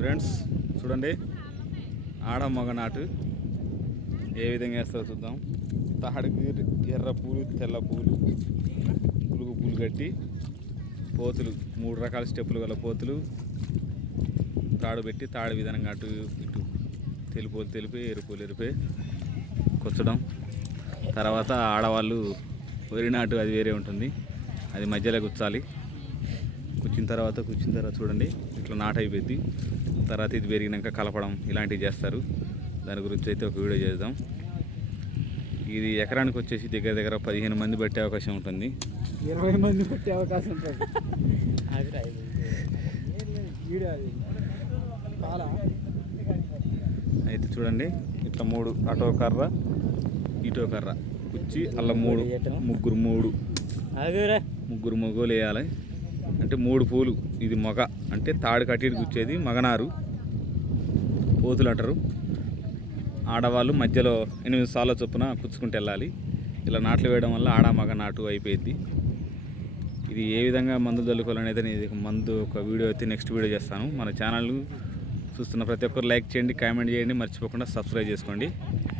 Friends చూడండి. ఆడ మగ నాటు. ఏ విధంగా వేస్తారో చూద్దాం. తాడికి ఎర్ర పూలు తెల్ల పూలు పులుగు పూలు కట్టి పోతులు మూడు రకాల స్టెప్పులు గల పోతులు తాడు పెట్టి తాడు విధానంగా అటు ఇటు తెలుపులు తెలిపి ఎరుపులు ఎరిపి కొచ్చడం. తర్వాత ఆడవాళ్ళు వరి నాటు అది వేరే ఉంటుంది. అది మధ్యలో గుచ్చాలి కూర్చున్న తర్వాత కూర్చున్న తర్వాత చూడండి ఇట్లా నాట అయిపోద్ది తర్వాత ఇది పెరిగినాక కలపడం ఇలాంటివి చేస్తారు. దాని గురించి అయితే ఒక వీడియో చేద్దాం. ఇది ఎకరానికి వచ్చేసి దగ్గర దగ్గర పదిహేను మంది పట్టే అవకాశం ఉంటుంది. ఇరవై మంది పెట్టే అవకాశం ఉంటుంది. వీడియో అది. చాలా అయితే చూడండి ఇట్లా మూడు అటో కర్ర ఇటో కర్ర. కుచ్చి అల్ల మూడు ముగ్గురు మూడు. అదిరా. ముగ్గురు మొగోలు వేయాలి. అంటే మూడు పూలు. ఇది మొగ. అంటే తాడు కట్టి గుచ్చేది మగనారు. పోతులు అంటారు. ఆడవాళ్ళు మధ్యలో ఎనిమిది సార్ల చొప్పున కుచ్చుకుంటూ వెళ్ళాలి. ఇలా నాట్లు వేయడం వల్ల ఆడ మగ నాటు అయిపోయింది. ఇది ఏ విధంగా మందులు చల్లుకోవాలనేది నేను ఇది మందు ఒక వీడియో అయితే నెక్స్ట్ వీడియో చేస్తాను. మన ఛానల్ చూస్తున్న ప్రతి ఒక్కరు లైక్ చేయండి కామెంట్ చేయండి. మర్చిపోకుండా సబ్స్క్రైబ్ చేసుకోండి.